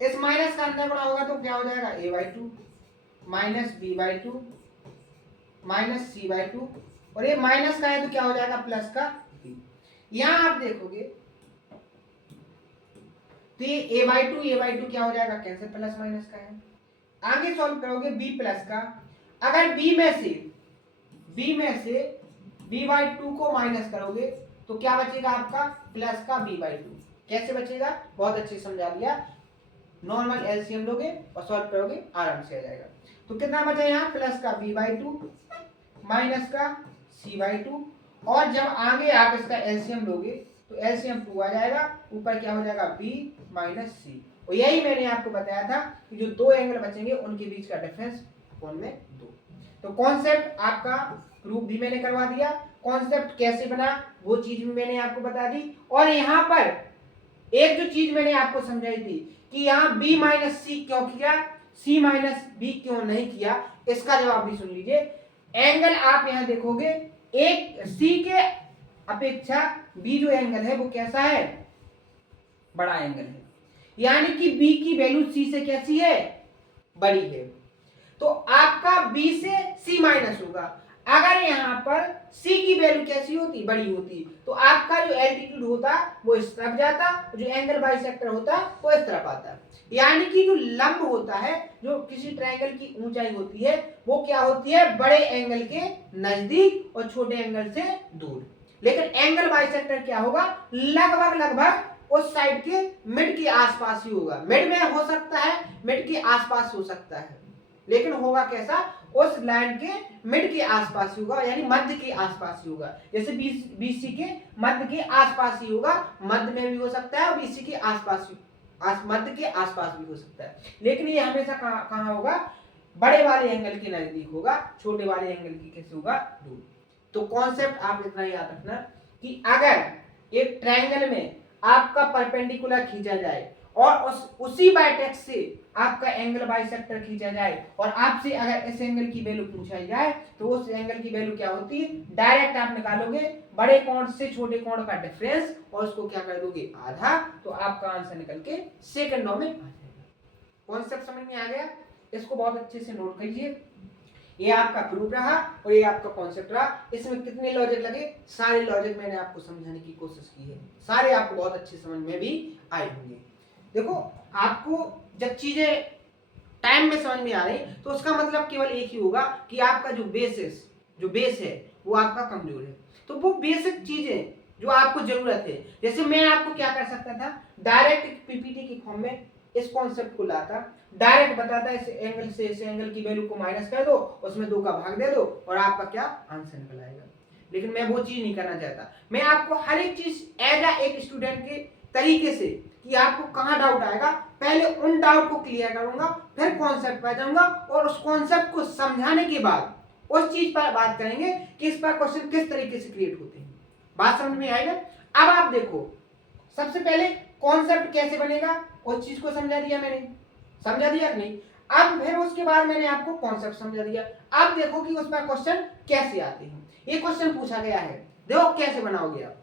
इस माइनस का अंदर गुणा होगा तो क्या हो जाएगा? A/2 minus B/2 minus C/2, और ये माइनस का है तो क्या हो जाएगा? प्लस का B। यहां आप देखोगे तो ये A/2 क्या हो जाएगा? कैंसिल, प्लस माइनस का है। आगे सॉल्व करोगे B प्लस का, अगर B में से B/2 को माइनस करोगे तो क्या बचेगा आपका? प्लस का B/2। कैसे बचेगा? बहुत अच्छे समझा दिया। नॉर्मल एलसीएम लोगे और सॉल्व करोगे, आराम से आ जाएगा। तो कितना बचा यहाँ? प्लस का B/2 माइनस का C/2, और जब आगे आप इसका एलसीएम लोगे तो एलसीएम 2 आ जाएगा, ऊपर क्या हो जाएगा? B minus C। और यही मैंने आपको बताया था कि जो दो एंगल बचेंगे उनके बीच का डिफरेंस अपॉन में 2। तो कॉन्सेप्ट आपका प्रूफ भी मैंने करवा दिया, कॉन्सेप्ट कैसे बना वो चीज भी मैंने आपको बता दी, और यहाँ पर एक जो चीज मैंने आपको समझाई थी कि यहाँ B माइनस सी क्यों किया, C माइनस B क्यों नहीं किया, इसका जवाब भी सुन लीजिए। एंगल आप यहाँ देखोगे, एक C के अपेक्षा B जो एंगल है वो कैसा है? बड़ा एंगल है, यानी कि B की वैल्यू C से कैसी है? बड़ी है। तो आपका B से C माइनस होगा। अगर यहाँ पर C की वैल्यू कैसी होती? बड़ी होती, तो आपका जो एल्टीट्यूड होता वो इस तरफ जाता, जो एंगल बाइसेक्टर होता वो इस तरफ आता। यानी कि जो लंब होता है, जो किसी ट्रायंगल की ऊंचाई होती है वो क्या होती है? बड़े एंगल के नजदीक और छोटे एंगल से दूर। लेकिन एंगल बाइसेक्टर क्या होगा? लगभग उस साइड के मिड के आसपास ही होगा। मिड में हो सकता है, मिड के आसपास हो सकता है, लेकिन होगा कैसा? उस लाइन के मिड के आसपास ही होगा, यानी मध्य के आसपास ही होगा। जैसे बीसी के मध्य के आसपास ही होगा, मध्य में भी हो सकता है और बीसी के आसपास मध्य के आसपास भी हो सकता है, लेकिन ये हमेशा कहाँ होगा? बड़े वाले एंगल के नजदीक होगा, छोटे वाले एंगल की कैसे होगा? दूर। तो कॉन्सेप्ट आप इतना याद रखना कि अगर एक ट्रायंगल में आपका परपेंडिकुलर खींचा जाए और उसी बाइटेक्स से आपका एंगल बाइसेक्टर खींचा जाए और आपसे अगर इस एंगल की वैल्यू पूछा जाए तो उस एंगल की वैल्यू क्या होती है, डायरेक्ट आप निकालोगे बड़े कोण से छोटे कोण का डिफरेंस और उसको क्या कर दोगे आधा, तो आपका आंसर निकल के सेकंडों में आ जाएगा। कॉन्सेप्ट समझ में आ गया? इसको बहुत अच्छे से नोट कीजिए। ये आपका प्रूफ रहा और ये आपका कॉन्सेप्ट रहा। इसमें कितने लॉजिक लगे, सारे लॉजिक मैंने आपको समझाने की कोशिश की है, सारे आपको बहुत अच्छे समझ में भी आए होंगे। देखो आपको जब चीजें टाइम में समझ में आ रही तो उसका मतलब केवल एक ही होगा कि आपका जो बेस है वो आपका कमजोर है। तो वो बेसिक चीजें जो आपको जरूरत है, जैसे मैं आपको क्या कर सकता था, डायरेक्ट पीपीटी के फॉर्म में इस कॉन्सेप्ट को लाता, डायरेक्ट बताता इस एंगल से इस एंगल की वैल्यू को माइनस कर दो, उसमें 2 का भाग दे दो और आपका क्या आंसर निकल आएगा। लेकिन मैं वो चीज नहीं करना चाहता। मैं आपको हर एक चीज एज एक स्टूडेंट के तरीके से कि आपको कहां डाउट आएगा, पहले उन डाउट को क्लियर करूंगा, फिर कॉन्सेप्ट पर जाऊंगा और उस कॉन्सेप्ट को समझाने के बाद उस चीज पर बात करेंगे कि इस पर क्वेश्चन किस तरीके से क्रिएट होते हैं। बात समझ में आएगा? अब आप देखो, सबसे पहले कॉन्सेप्ट कैसे बनेगा उस चीज को समझा दिया मैंने, समझा दिया नहीं? अब फिर उसके बाद मैंने आपको कॉन्सेप्ट समझा दिया। अब देखो कि उस पर क्वेश्चन कैसे आते हैं। ये क्वेश्चन पूछा गया है, देखो कैसे बनाओगे आप।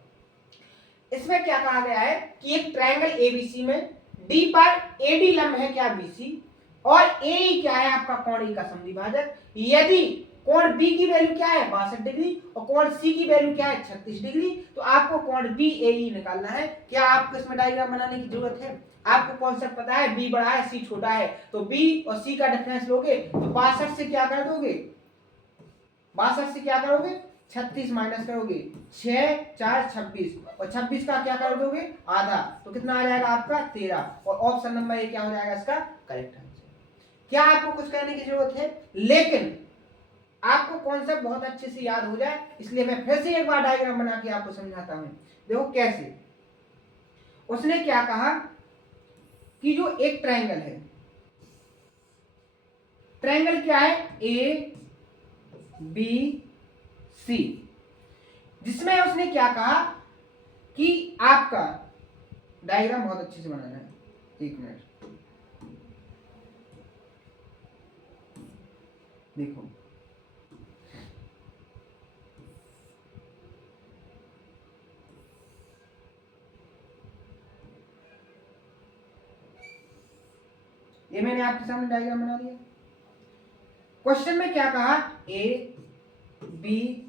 इसमें क्या कहा गया है कि एक ट्रायंगल एबीसी में डी पर एडी लंब है क्या बीसी और ए क्या है आपका कोण ई का समद्विभाजक। यदि कोण बी की वैल्यू क्या है 62 डिग्री और कोण सी की वैल्यू क्या है 36 डिग्री, तो आपको कोण बी ए ई निकालना है। क्या आपको इसमें डायग्राम बनाने की जरूरत है? आपको कॉन्सेप्ट पता है, बी बड़ा है सी छोटा है, तो बी और सी का डिफरेंस लोगे तो 62 से क्या कर दोगे, 62 से क्या करोगे 36 माइनस करोगे, 6 4 26 और 26 का क्या कर दोगे आधा, तो कितना आ जाएगा आपका 13 और ऑप्शन नंबर ए क्या हो जाएगा इसका करेक्ट आंसर। क्या आपको कुछ करने की जरूरत है? लेकिन आपको कॉन्सेप्ट बहुत अच्छे से याद हो जाए, इसलिए मैं फिर से एक बार डायग्राम बना के आपको समझाता हूं। देखो कैसे। उसने क्या कहा कि जो एक ट्रायंगल है, ट्रायंगल क्या है ए बी सी, जिसमें उसने क्या कहा कि आपका डायग्राम बहुत अच्छे से बनाना है। एक मिनट देखो, ये मैंने आपके सामने डायग्राम बना दिया। क्वेश्चन में क्या कहा, ए बी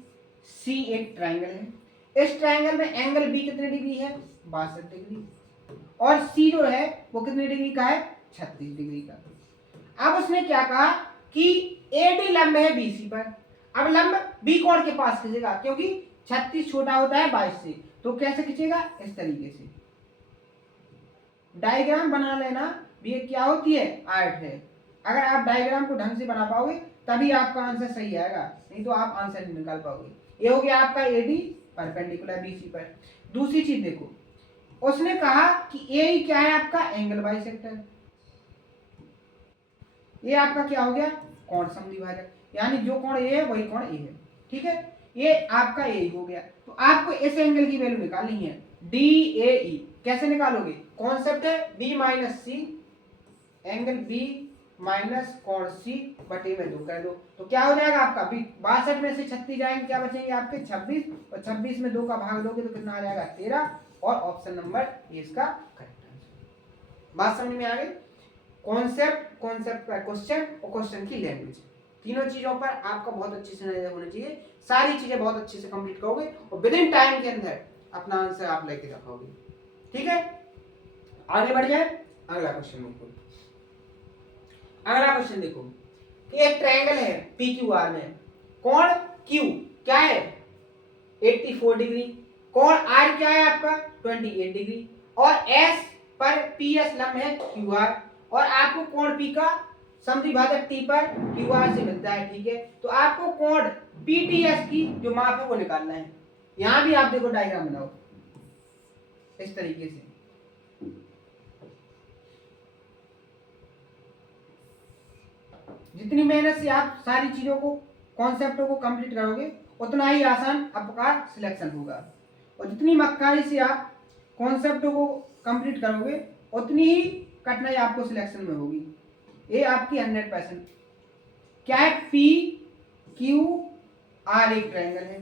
सी एक ट्रायंगल है। इस ट्रायंगल में एंगल बी कितने डिग्री है 62 डिग्री और सी जो है वो कितने डिग्री का है 36 डिग्री का। अब उसने क्या कहा कि एडी लंब है बीसी पर। अब लंब बी कोण के पास खींचेगा, क्योंकि 36 छोटा होता है 22 से, तो कैसे खींचेगा इस तरीके से। डायग्राम बना लेना ये क्या होती है आर्ट है। अगर आप डायग्राम को ढंग से बना पाओगे तभी आपका आंसर सही आएगा, नहीं तो आप आंसर नहीं निकाल पाओगे। ये हो गया आपका एडी परपेंडिकुलर बीसी पर। दूसरी चीज देखो, उसने कहा कि ए क्या है आपका एंगल बाइसेक्टर, ये आपका क्या हो गया कोण समद्विभाजक, यानी जो कोण ए है वही कोण ए है, ठीक है। ये आपका ए हो गया, तो आपको इस एंगल की वैल्यू निकालनी है डी ए ई। कैसे निकालोगे? कॉन्सेप्ट है बी माइनस सी, एंगल बी माइनस कोण सी बटे में 2 कर दो, तो क्या हो जाएगा आपका 62 में से 36 जाएंगे, क्या बचेंगे आपके 26 और 26 में 2 का भाग दोगे तो कितना आ जाएगा 13 और ऑप्शन नंबर ए इसका करेक्ट आंसर। बात समझ में आ गई? कॉन्सेप्ट, कॉन्सेप्ट का क्वेश्चन और क्वेश्चन की लैंग्वेज, तीनों चीजों पर आपका बहुत अच्छे से नजर होना चाहिए। सारी चीजें बहुत अच्छे से कंप्लीट करोगे और विद इन टाइम के अंदर अपना आंसर आप लेके रखोगे, ठीक है। आगे बढ़ जाए, अगला क्वेश्चन देखो। अगला क्वेश्चन देखो कि एक ट्रायंगल है पी क्यू आर में, कोण क्यू क्या है 84 डिग्री, कोण आर क्या है आपका 28 डिग्री और एस पर पी एस लंब है क्यू आर और आपको कोण पी का समद्विभाजक टी पर क्यू आर से मिलता है, ठीक है। तो आपको कोण पी टी एस की जो माप है वो निकालना है। यहां भी आप देखो डायग्राम बनाओ इस तरीके से। जितनी मेहनत से आप सारी चीजों को कॉन्सेप्टों को कंप्लीट करोगे उतना ही आसान आपका सिलेक्शन होगा और जितनी मक्कारी से आप कॉन्सेप्टों को कंप्लीट करोगे उतनी ही कठिनाई आपको सिलेक्शन में होगी। ये आपकी 100% क्या है, पी क्यू आर एक ट्रायंगल है।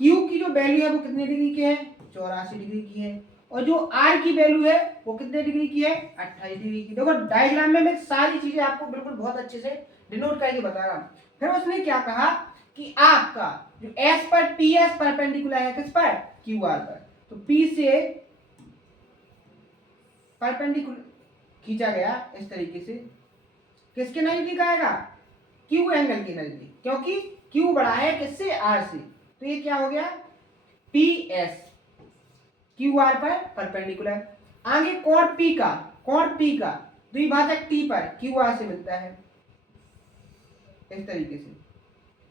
क्यू की जो वैल्यू है वो कितने डिग्री की है, 84 डिग्री की है, और जो आर की वैल्यू है वो कितने डिग्री की है, 28 डिग्री की। देखो डायग्राम में मैं सारी चीजें आपको बिल्कुल बहुत अच्छे से डिनोट करके बता रहा हूं। फिर उसने क्या कहा कि आपका जो एस पर टी एस परपेंडिकुलर है किस पर, क्यू आर पर, तो पी से परपेंडिकुलर खींचा गया इस तरीके से, किसके नजदीक आएगा, क्यू एंगल के नजदीक, क्योंकि क्यू बड़ा है किससे, आर से, तो ये क्या हो गया, पी एस क्यू आर पर परपेंडिकुलर। आगे कोण पी का द्विभाजक टी पर क्यू आर से मिलता है इस तरीके से,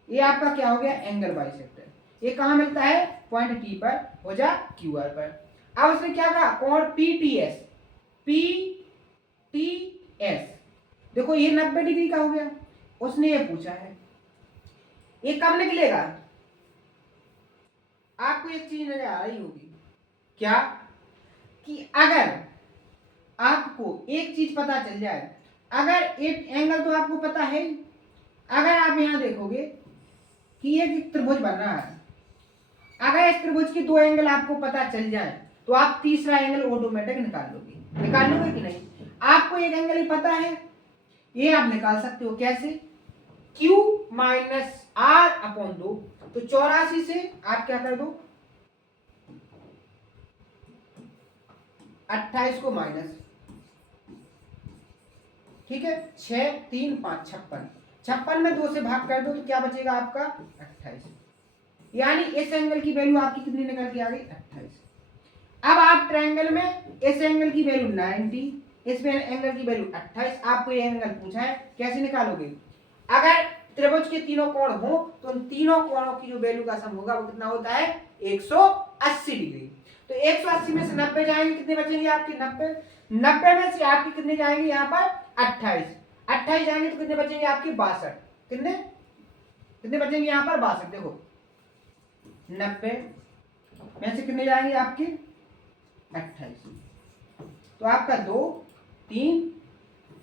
ये आपका क्या हो गया, एंगल बाइसेक्टर। ये कहां मिलता है, पॉइंट टी पर, हो जा क्यू आर पर। अब उसने क्या कहा, कोण P T S, P T S, देखो ये 90 डिग्री का हो गया। उसने ये पूछा है ये कब निकलेगा, आपको एक चीज नजर आ रही होगी, क्या, कि अगर आपको एक चीज पता चल जाए, अगर एक एंगल तो आपको पता है, अगर आप यहां देखोगे कि एक त्रिभुज बन रहा है, अगर इस त्रिभुज के दो एंगल आपको पता चल जाए तो आप तीसरा एंगल ऑटोमेटिक निकाल लोगे कि नहीं। आपको एक एंगल ही पता है, ये आप निकाल सकते हो, कैसे, Q माइनस आर अपॉन 2, तो 84 से आप क्या कर दो, 28 को माइनस, ठीक है, 6 3 5 56, 56 में 2 से भाग कर दो तो क्या बचेगा आपका 28, यानी इस एंगल की वैल्यू आपकी कितनी निकल के आ गई, 28। अब आप ट्रायंगल में इस एंगल की वैल्यू 90, इस एंगल की वैल्यू 28, आपको ये एंगल पूछा है, कैसे निकालोगे, अगर त्रिभुज के तीनों कोण हो तो उन तीनों कोणों की जो वैल्यू का सम होगा वो कितना होता है, 180 डिग्री। तो 180 में से 90 जाएंगे, कितने बचेंगे आपके, 90, 90 में से आपके कितने जाएंगे यहाँ पर 28, 28 जाएंगे तो कितने बचेंगे आपके 62, कितने कितने बचेंगे यहाँ पर 62, देखो 90 में से कितने जाएंगे आपके 28, तो आपका 2 3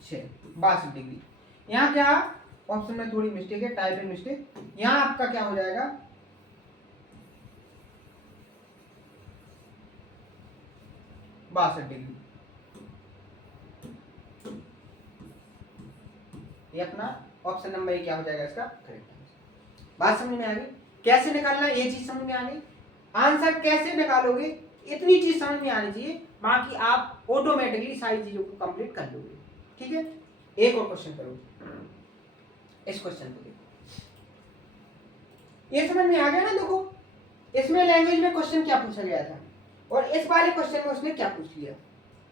6 62 डिग्री। यहाँ क्या ऑप्शन में थोड़ी मिस्टेक है, टाइपिंग मिस्टेक, यहाँ आपका क्या हो जाएगा 62 डिग्री, ये अपना ऑप्शन नंबर क्या हो जाएगा इसका करेक्ट आंसर। बात समझ में आ गई, कैसे निकालना है ये चीज समझ में आ गई, आंसर कैसे निकालोगे इतनी चीज समझ में आनी चाहिए, बाकी आप ऑटोमेटिकली सारी चीजों को कंप्लीट कर लोगे। ठीक है, एक और क्वेश्चन करो, इस क्वेश्चन को देखो, ये समझ में आ गया ना। देखो इसमें लैंग्वेज में क्वेश्चन क्या पूछा गया था और इस वाले क्वेश्चन में उसने क्या पूछ लिया,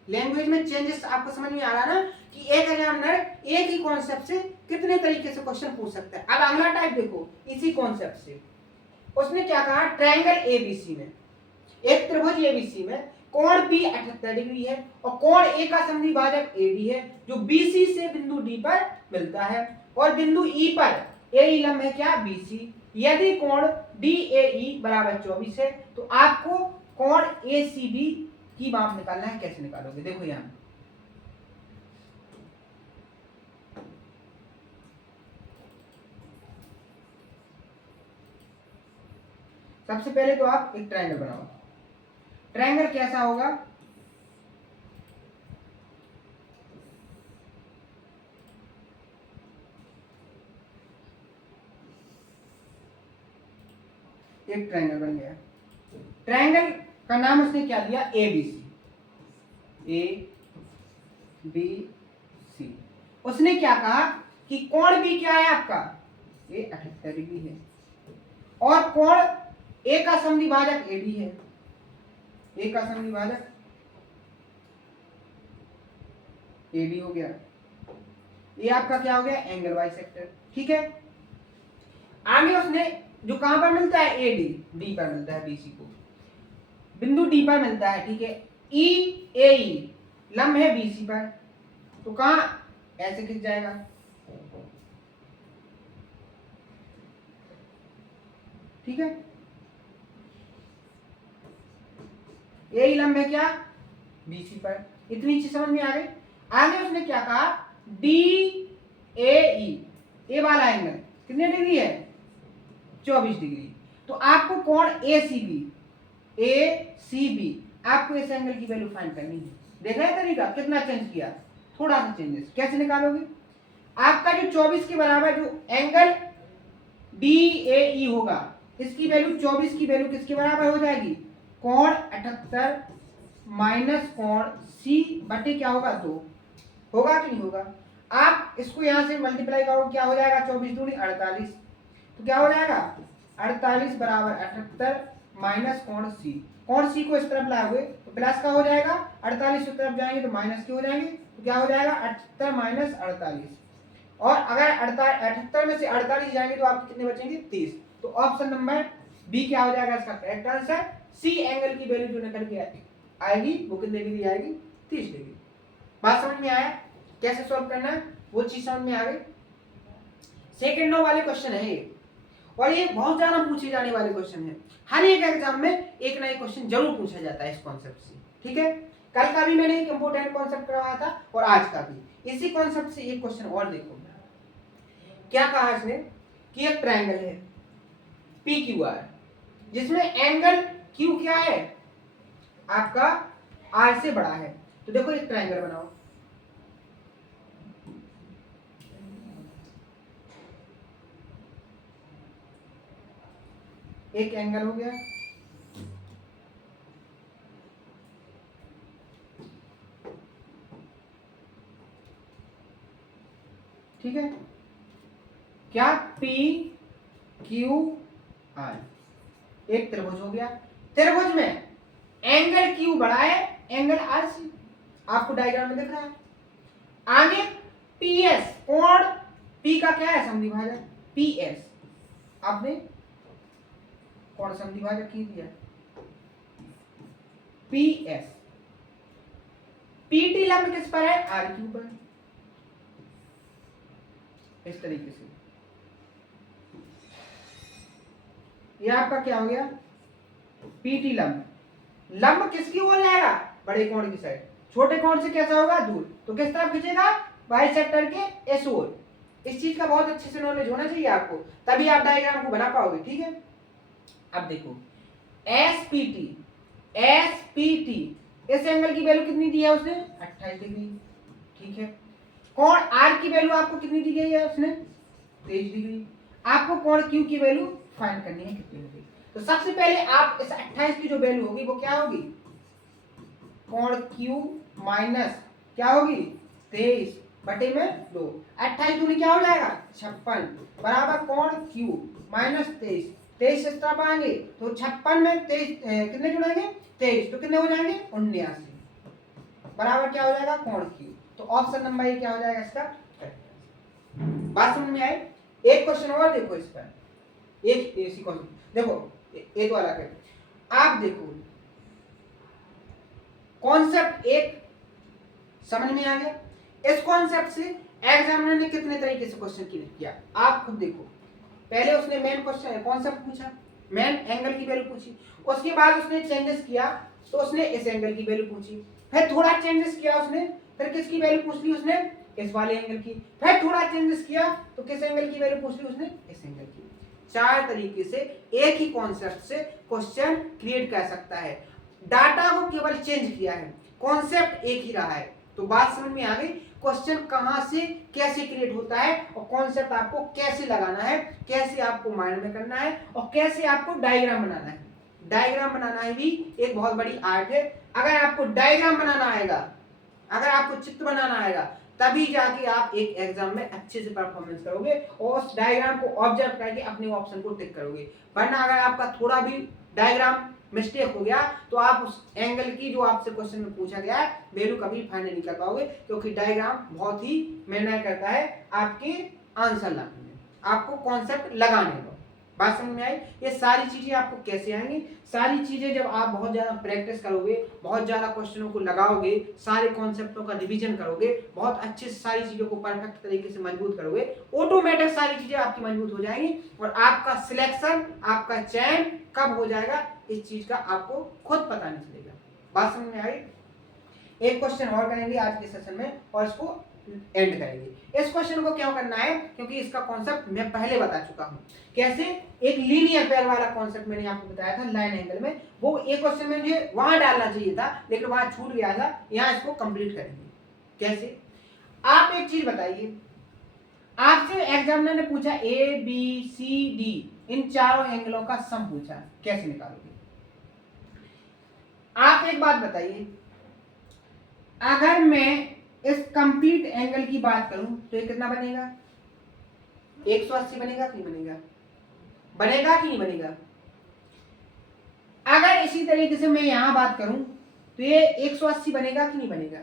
लैंग्वेज में चेंजेस आपको समझ में आ रहा ना, कि एक एग्जामिनर एक ही कॉन्सेप्ट से कितने तरीके से क्वेश्चन पूछ सकता है। अब अगला टाइप देखो, इसी कॉन्सेप्ट से उसने क्या कहा, ट्रायंगल एबीसी में, एक त्रिभुज एबीसी में कोण P 78 डिग्री है और कोण A का समद्विभाजक AB है, जो BC से बिंदु D पर मिलता है, और बिंदु E पर AE लंब है क्या, BC। यदि कोण DAE बराबर 24 है तो आपको कोण ACB की माप निकालना है, कैसे निकालोगे, देखो यहाँ सबसे पहले तो आप एक ट्रायंगल बनाओ। ट्रायंगल कैसा होगा, एक ट्रायंगल बन गया, ट्रायंगल का नाम उसने क्या दिया, ABC, ABC। उसने क्या कहा कि कोण B क्या है आपका, ये 78 डिग्री है, और कोण A का समद्विभाजक AB है, A का समद्विभाजक AB हो गया, ये आपका क्या हो गया, एंगल बाइसेक्टर। ठीक है, आगे उसने जो कहां पर मिलता है, AD, D पर मिलता है, BC को बिंदु D पर मिलता है, ठीक है, EAE लंब है BC पर, तो कहां ऐसे खिंच जाएगा, ठीक है, AE लंब है क्या, BC पर, इतनी चीज समझ में आ गई। आगे उसने क्या कहा, डी ए ई, ए वाला एंगल कितने डिग्री है, 24 डिग्री। तो आपको कोण ए सी बी आपको इस एंगल की वैल्यू फाइंड करनी है। देख रहे हैं तरीका कितना चेंज किया, थोड़ा सा चेंजेस। कैसे निकालोगे, आपका जो 24 के बराबर जो एंगल डी ए ई होगा, इसकी वैल्यू 24 की वैल्यू किसके बराबर हो जाएगी, कोण 78 माइनस कोण सी बटे क्या होगा 2, होगा कि नहीं होगा। आप इसको यहां से मल्टीप्लाई करोगे, क्या हो जाएगा, 24 दूनी 48, तो क्या हो जाएगा 48 बराबर 78 माइनस कोण सी। कोण सी को इस तरफ लाओगे तो प्लस का हो जाएगा, 48 उस तरफ जाएंगे तो माइनस के हो जाएंगे, तो क्या हो जाएगा 78 माइनस 48। और अगर 78 में से 48 जाएंगे तो आपके कितने बचेंगे, 30। तो ऑप्शन नंबर बी क्या हो जाएगा इसका करेक्ट आंसर। सी एंगल की वैल्यू जो निकल के आएगी वो कितने डिग्री आएगी, 30 डिग्री। बात समझ में आया, कैसे सॉल्व करना है वो चीज समझ में आ गई। सेकंड नो वाले क्वेश्चन है ये, और ये बहुत ज्यादा पूछे जाने वाले क्वेश्चन है। हर एक एग्जाम में एक ना एक क्वेश्चन जरूर पूछा जाता है इस कॉन्सेप्ट से, ठीक है। कल का भी मैंने एक इंपोर्टेंट कॉन्सेप्ट करवाया था और आज का भी इसी कॉन्सेप्ट से एक क्वेश्चन और देखो। क्या कहा इसने कि एक ट्रायंगल है पी क्यू आर, जिसमें एंगल क्यू क्या है आपका आर से बड़ा है। तो देखो एक ट्रायंगल बनाओ, एक एंगल हो गया, ठीक है, क्या पी क्यू आर एक त्रिभुज हो गया। त्रिभुज में एंगल क्यू बड़ा है एंगल आर से, आपको डायग्राम में दिख रहा है। आगे पी एस, कोण पी का क्या है समद्विभाजक, पी एस आपने कोण समद्विभाजक की दिया, पी एस। पी टी लंब किस पर है, आर क्यू पर, इस तरीके से। ये आपका क्या हो गया, पीटी लंब। लंब किसकी ओर जाएगा, बड़े कोण की साइड, छोटे कोण से कैसा होगा दूर, तो किस तरफ खींचेगा, बाइसेक्टर के एस ओर। इस चीज का बहुत अच्छे से नॉलेज होना चाहिए आपको, तभी आप डायग्राम को बना पाओगे, ठीक है। अब देखो एस पी टी, इस एंगल की वैल्यू कितनी दी है उसने, 28 डिग्री, ठीक है। कोण आर की वैल्यू आपको कितनी दी गई है उसने, 23 डिग्री। आपको कोण क्यू की वैल्यू फाइंड करनी है कितनी होगी। तो सबसे पहले आप इस 28 की जो वैल्यू होगी वो क्या होगी, कोण क्यू माइनस क्या होगी 23 बटे में 2, 28 दूनी क्या हो जाएगा 56 बराबर कोण क्यू माइनस 23, 23 इस तरफ आएंगे तो 56 में 23 कितने जुड़ेंगे 23, तो कितने हो जाएंगे 79 बराबर क्या हो जाएगा कोण क्यू। तो ऑप्शन नंबर ये क्या हो जाएगा इसका। बात समझ में आई। एक क्वेश्चन और देखो इस पर, एक इसी क्वेश्चन देखो, एक वाला के आप देखो कॉन्सेप्ट एक समझ में आ गया। इस कॉन्सेप्ट से एग्जामिनर ने कितने तरीके से क्वेश्चन किया आप खुद देखो। पहले उसने मेन क्वेश्चन कॉन्सेप्ट पूछा, मेन एंगल की वैल्यू पूछी, उसके बाद उसने चेंजेस किया तो उसने इस एंगल की वैल्यू पूछी, फिर थोड़ा चेंजेस किया उसने, फिर किसकी वैल्यू पूछ ली उसने, इस वाले एंगल की, फिर थोड़ा चेंजेस किया तो किस एंगल की वैल्यू पूछ ली उसने, इस एंगल की। 4 तरीके से एक ही कॉन्सेप्ट से क्वेश्चन क्रिएट कर सकता है। डाटा को केवल चेंज किया है, कॉन्सेप्ट एक ही रहा है। तो बात समझ में आ गई, क्वेश्चन कहां से कैसे क्रिएट होता है और कॉन्सेप्ट आपको कैसे लगाना है, कैसे आपको माइंड में करना है और कैसे आपको डायग्राम बनाना है। डायग्राम बनाना भी एक बहुत बड़ी आर्ट है। अगर आपको डायग्राम बनाना आएगा, अगर आपको चित्र बनाना आएगा, तभी जाके आप एक एग्जाम में अच्छे से परफॉर्मेंस करोगे और उस डायग्राम को ऑब्जर्व करके अपने ऑप्शन को टिक करोगे। वरना अगर आपका थोड़ा भी डायग्राम मिस्टेक हो गया तो आप उस एंगल की जो आपसे क्वेश्चन में पूछा गया है वैल्यू कभी फाइंड नहीं कर पाओगे, क्योंकि डायग्राम बहुत ही निर्णय करता है आपके आंसर लाने में, आपको कॉन्सेप्ट लगाने में। बात समझ में आई। ये सारी चीजें आपको कैसे आएंगी, सारी चीजें जब आप बहुत ज्यादा प्रैक्टिस करोगे, बहुत ज्यादा क्वेश्चनों को लगाओगे, सारे कॉन्सेप्टों का रिवीजन करोगे, बहुत अच्छे से सारी चीजों को परफेक्ट तरीके से मजबूत करोगे, ऑटोमेटिक सारी चीजें आपकी मजबूत हो जाएंगी और आपका सिलेक्शन, आपका चयन कब हो जाएगा इस चीज का आपको खुद पता नहीं चलेगा। बात समझ में आई। एक क्वेश्चन और करेंगे आज के सेशन में और इसको एंड करेंगे। इस क्वेश्चन को क्यों करना है, क्योंकि इसका कॉन्सेप्ट मैं पहले बता चुका हूं। कैसे, एक लीनियर पैर वाला कॉन्सेप्ट मैंने आपको बताया था लाइन एंगल में, वो एक क्वेश्चन में मुझे वहां डालना चाहिए था लेकिन वहां छूट गया था, यहां इसको कंप्लीट करेंगे। कैसे, आप एक चीज बताइए, आपसे एग्जामिनर ने पूछा ए बी सी डी इन चारों एंगलों का सम पूछा, कैसे निकालोगे? आप एक बात बताइए, अगर मैं इस कंप्लीट एंगल की बात करूं तो ये कितना बनेगा? 180 बनेगा कि नहीं बनेगा? बनेगा कि नहीं बनेगा? अगर इसी तरीके से मैं यहां बात करूं तो ये 180 बनेगा कि नहीं बनेगा?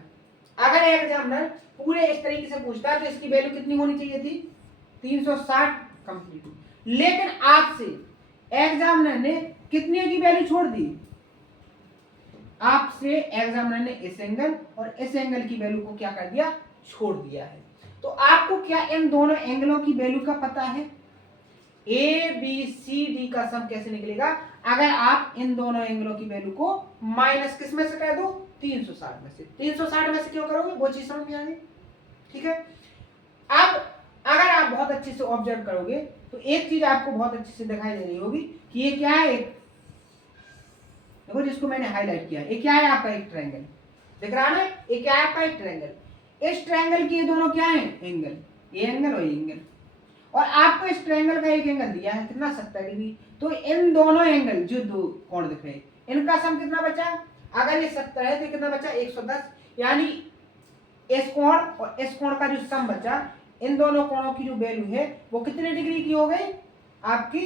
अगर एग्जामिनर पूरे इस तरीके से पूछता है तो इसकी वैल्यू कितनी होनी चाहिए थी? 360 कंप्लीट। लेकिन आपसे एग्जामिनर ने कितने की वैल्यू छोड़ दी? आपसे एग्जामिनर ने इस एंगल और इस एंगल की वैल्यू को क्या कर दिया? छोड़ दिया है। तो आपको क्या इन दोनों एंगलों की वैल्यू का पता है? ए बी सी डी का सम कैसे निकलेगा? अगर आप इन दोनों एंगलों की वैल्यू को माइनस किस में से कर दो? 360 में से। 360 में से क्यों करोगे? वो चीज समझ में आ गई, ठीक है। अब अगर आप बहुत अच्छे से ऑब्जर्व करोगे तो एक चीज आपको बहुत अच्छे से दिखाई दे रही होगी कि ये क्या है, एक देखो जिसको मैंने हाईलाइट किया, ये क्या है आपका? एक ट्रायंगल दिख रहा है ना, ये क्या है आपका? एक ट्रायंगल। इस ट्रायंगल की ये दोनों क्या है? एंगल, ये एंगल और ये एंगल, और आपको इस ट्रायंगल का एक एंगल दिया है कितना? 70 डिग्री। तो इन दोनों एंगल जो दो कोण दिख रहे हैं इनका सम कितना बचा? अगर ये 70 है तो कितना बचा? 110। यानी इस कोण और इस कोण का जो सम बचा, इन दोनों कोणों की जो वैल्यू है वो कितने डिग्री की हो गई? आपकी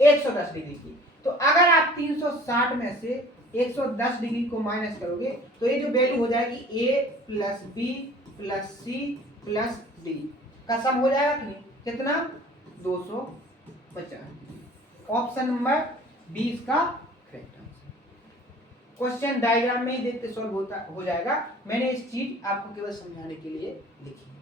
110 डिग्री की। तो अगर आप 360 में से 110 डिग्री को माइनस करोगे तो ये जो वैल्यू हो जाएगी A plus B plus C plus D का सम हो जाएगा कि नहीं? कितना? 250। ऑप्शन नंबर 20 का करेक्ट आंसर। क्वेश्चन डायग्राम में ही देखते सॉल्व हो जाएगा। मैंने इस चीज आपको केवल समझाने के लिए लिखी है।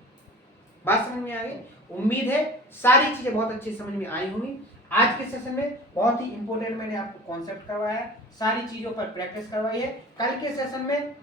बात समझ में आ गई? उम्मीद है सारी चीजें बहुत अच्छी समझ में आई होंगी। आज के सेशन में बहुत ही इंपॉर्टेंट मैंने आपको कॉन्सेप्ट करवाया है, सारी चीजों पर प्रैक्टिस करवाई है। कल के सेशन में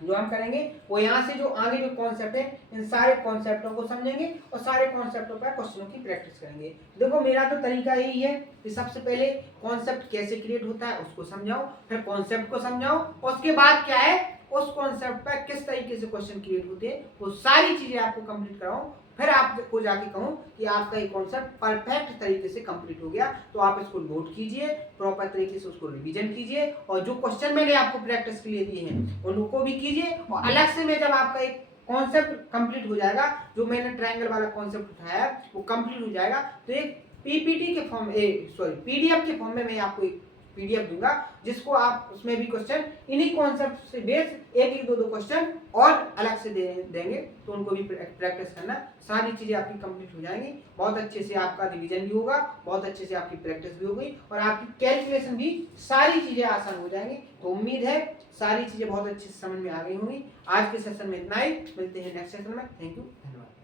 जो हम करेंगे वो यहाँ से जो आगे जो कॉन्सेप्ट है इन सारे कॉन्सेप्टों को समझेंगे और सारे कॉन्सेप्टों पर क्वेश्चनों की प्रैक्टिस करेंगे। देखो मेरा तो तरीका यही है कि सबसे पहले कॉन्सेप्ट कैसे क्रिएट होता है उसको समझाओ, फिर कॉन्सेप्ट को समझाओ, और उसके बाद क्या है उस कॉन्सेप्ट पर किस तरीके से क्वेश्चन क्रिएट होते हैं वो सारी चीजें आपको कंप्लीट कराऊं, फिर आपको जाके कहूं कि आपका ये कॉन्सेप्ट परफेक्ट तरीके से कंप्लीट हो गया। तो आप इसको नोट कीजिए, प्रॉपर तरीके से उसको रिवीजन कीजिए, और जो क्वेश्चन मैंने आपको प्रैक्टिस के लिए दिए हैं उनको भी कीजिए। और अलग से मैं जब आपका एक कॉन्सेप्ट कंप्लीट हो जाएगा, जो मैंने ट्रायंगल वाला कॉन्सेप्ट उठाया वो कंप्लीट हो जाएगा, तो एक पीपीटी के फॉर्म पीडीएफ के फॉर्म में मैं आपको एक पीडीएफ दूंगा जिसको आप उसमें भी क्वेश्चन इन्हीं कॉन्सेप्ट से बेस एक दो क्वेश्चन और अलग से देंगे, तो उनको भी प्रैक्टिस करना। सारी चीजें आपकी कंप्लीट हो जाएंगी, बहुत अच्छे से आपका रिवीजन भी होगा, बहुत अच्छे से आपकी प्रैक्टिस भी होगी और आपकी कैलकुलेशन भी सारी चीजें आसान हो जाएंगी। तो उम्मीद है सारी चीजें बहुत अच्छे से समझ में आ गई होंगी। आज के सेशन में इतना ही, मिलते हैं नेक्स्ट सेशन में। थैंक यू, धन्यवाद।